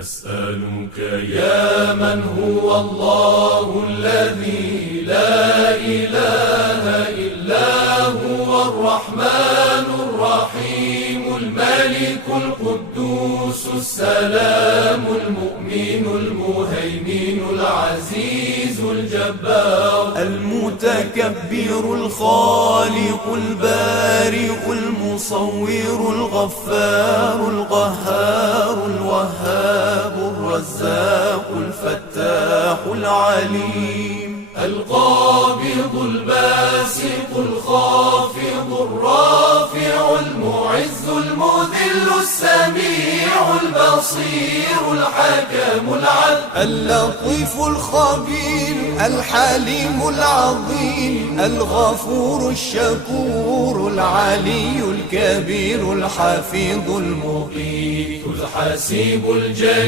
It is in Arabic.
أسألك يا من هو الله الذي لا إله إلا هو الرحمن الرحيم الملك القدوس السلام المؤمن المهيمن العزيز الجبار المتكبر الخالق البارئ المصور الغفار القهار الوهاب الرزاق الفتاح العليم القابض الباسط الخافض الرافع المعز المذل السميع البصير الحكم العدل اللطيف الخبير الحليم العظيم الغفور الشكور العلي الكبير الحفيظ المقيت الحسيب الجليل